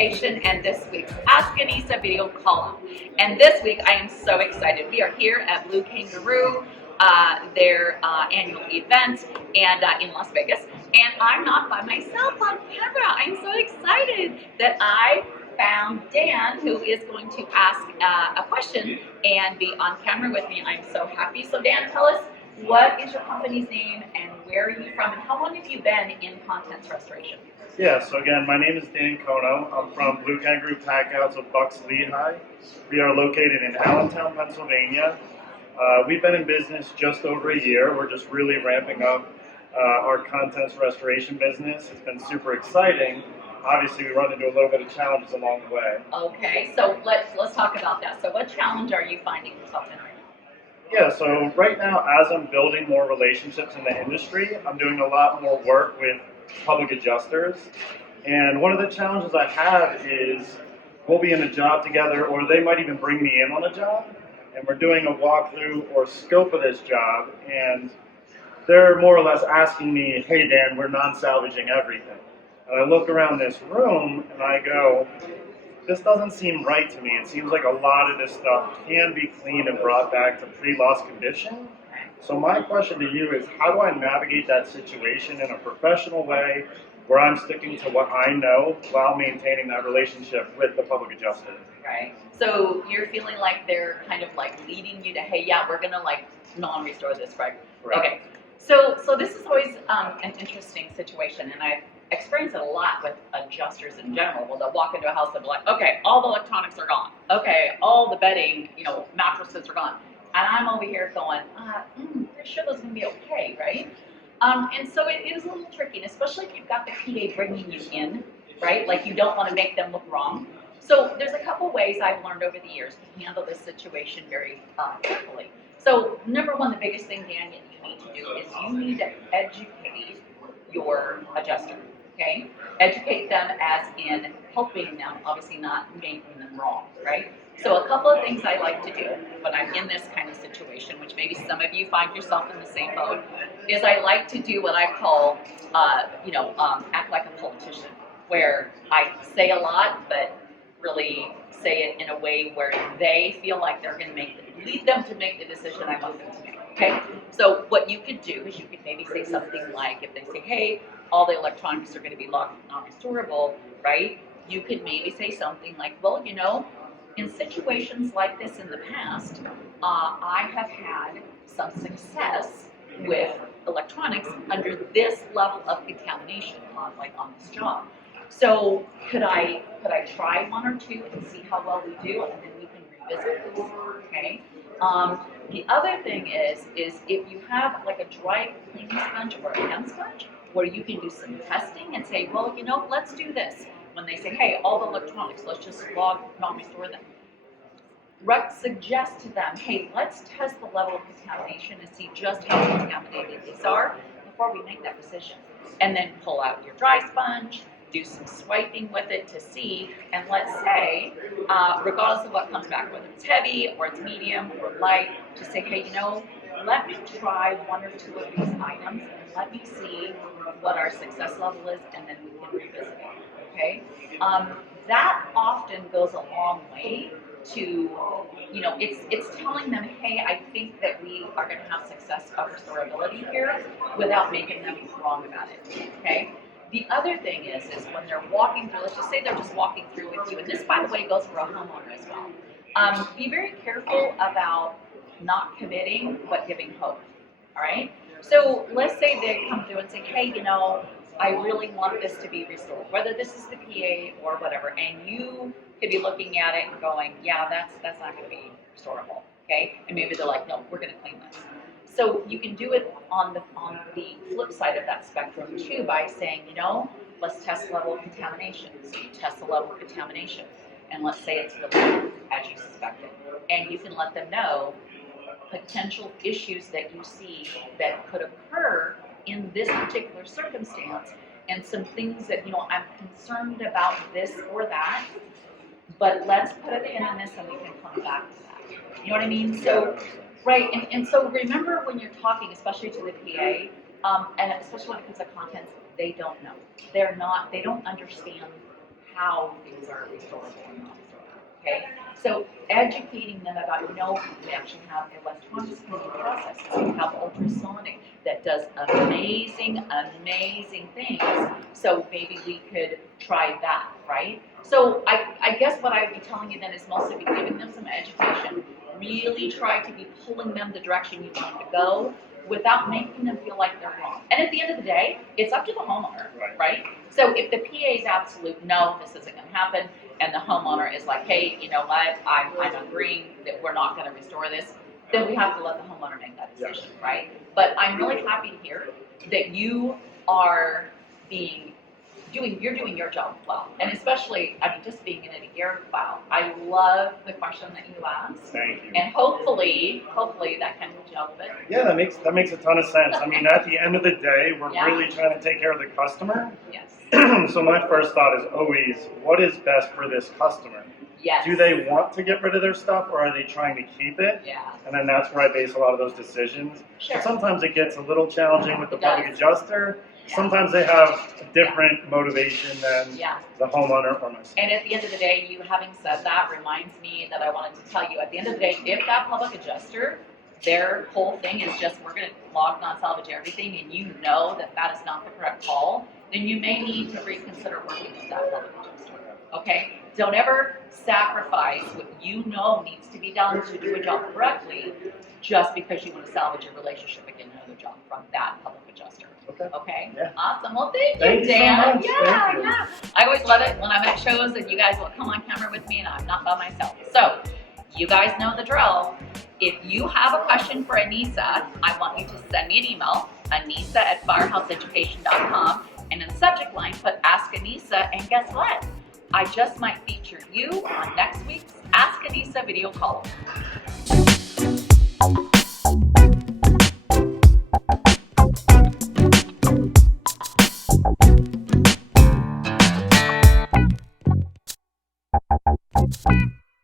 notification and this week's Ask Anissa video call-up. And this week I am so excited. We are here at Blue Kangaroo, their annual event and in Las Vegas. And I'm not by myself on camera. I'm so excited that I found Dan, who is going to ask a question and be on camera with me. I'm so happy. So Dan, tell us, what is your company's name and where are you from and how long have you been in contents restoration? Yeah, so again, my name is Dan Kono. I'm from Blue Kangaroo Packouts of Bucks Lehigh. We are located in Allentown, Pennsylvania. We've been in business just over a year. We're just really ramping up our contents restoration business. It's been super exciting. Obviously, we run into a little bit of challenges along the way. Okay, so let's talk about that. So what challenge are you finding yourself in right now? Yeah, so right now, as I'm building more relationships in the industry, I'm doing a lot more work with public adjusters. And one of the challenges I have is we'll be in a job together, or they might even bring me in on a job, and we're doing a walkthrough or scope of this job, and they're more or less asking me, hey Dan, we're non-salvaging everything. And I look around this room and I go, this doesn't seem right to me. It seems like a lot of this stuff can be cleaned and brought back to pre-loss condition. So my question to you is, how do I navigate that situation in a professional way where I'm sticking to what I know while maintaining that relationship with the public adjuster? Right. So you're feeling like they're kind of like leading you to, hey, yeah, we're gonna like non-restore this, right? Right. Okay. So this is always an interesting situation, and I've experienced it a lot with adjusters in general. Well, they'll walk into a house and be like, okay, all the electronics are gone. Okay, all the bedding, mattresses are gone. And I'm over here going, they're sure those are gonna be okay, right? And so it is a little tricky, and especially if you've got the PA bringing you in, right? Like you don't want to make them look wrong. So there's a couple ways I've learned over the years to handle this situation very carefully. So number one, the biggest thing, Dan, that you need to do is you need to educate your adjuster, okay? Educate them as in helping them, obviously not making them wrong, right? So a couple of things I like to do when I'm in this kind of situation, which maybe some of you find yourself in the same boat, is I like to do what I call, act like a politician, where I say a lot, but really say it in a way where they feel like they're going to lead them to make the decision I want them to make, okay? So what you could do is you could maybe say something like, if they say, hey, all the electronics are going to be non-restorable, right? You could maybe say something like, well, in situations like this in the past, I have had some success with electronics under this level of contamination on this job. So could I try one or two and see how well we do, and then we can revisit this, okay? The other thing is if you have like a dry cleaning sponge or a hand sponge, where you can do some testing and say, well, let's do this. When they say, hey, all the electronics, let's just non-restore them. Suggest to them, hey, let's test the level of contamination and see just how contaminated these are before we make that decision. And then pull out your dry sponge, do some swiping with it to see, and let's say, regardless of what comes back, whether it's heavy or it's medium or light, just say, hey, let me try one or two of these items and let me see what our success level is, and then we can revisit it, okay? That often goes a long way to, it's telling them, hey, I think that we are going to have success of restorability here without making them wrong about it, okay? The other thing is when they're walking through, let's just say they're just walking through with you, and this, by the way, goes for a homeowner as well. Be very careful about not committing, but giving hope, all right? So let's say they come through and say, hey, I really want this to be restored, whether this is the PA or whatever, and you could be looking at it and going, yeah, that's not going to be restorable, okay? And maybe they're like, no, we're going to clean this. So you can do it on the flip side of that spectrum too, by saying, let's test level of contamination. So you test the level of contamination, and let's say it's really as you suspected, and you can let them know potential issues that you see that could occur in this particular circumstance, and some things that, I'm concerned about this or that, but let's put a pin in this and we can come back to that. You know what I mean? So, right, and so remember when you're talking, especially to the PA, and especially when it comes to contents, they don't know. They don't understand how things are restorable and not restorable. Okay, so educating them about, we actually have electronics cleaning processes. We have ultrasonic that does amazing things. So maybe we could try that, right? So I guess what I would be telling you then is mostly be giving them some education. Really try to be pulling them the direction you want them to go without making them feel like they're wrong. And at the end of the day, it's up to the homeowner, right? So if the PA is absolute, no, this isn't going to happen, and the homeowner is like, hey, you know what, I'm agreeing that we're not going to restore this, then we have to let the homeowner make that decision, right? But I'm really happy to hear that you are you're doing your job well, and especially, just being in a year, wow, I love the question that you asked. Thank you. And hopefully that can help you out a bit. Yeah, that makes a ton of sense. I mean, at the end of the day, we're really trying to take care of the customer. Yes. So my first thought is always, what is best for this customer? Yes. Do they want to get rid of their stuff, or are they trying to keep it? Yeah. And then that's where I base a lot of those decisions. Sure. But sometimes it gets a little challenging with the public does. adjuster. Yeah. Sometimes they have a different motivation than the homeowner or myself. And at the end of the day, you having said that reminds me that I wanted to tell you, at the end of the day, if that public adjuster, their whole thing is just, we're going to log non-salvage everything, and you know that that is not the correct call, then you may need to reconsider working with that public adjuster. Okay? Don't ever sacrifice what you know needs to be done to do a job correctly just because you want to salvage your relationship and get another job from that public adjuster. Okay? Yeah. Awesome. Well, thank Thank you, you so Dan. much. Yeah, Thank you. yeah. I always love it when I'm at shows and you guys will come on camera with me and I'm not by myself. So, you guys know the drill. If you have a question for Anissa, I want you to send me an email, anissa@firehouseeducation.com, and in the subject line put Ask Anissa, and guess what? I just might feature you on next week's Ask Anissa video call.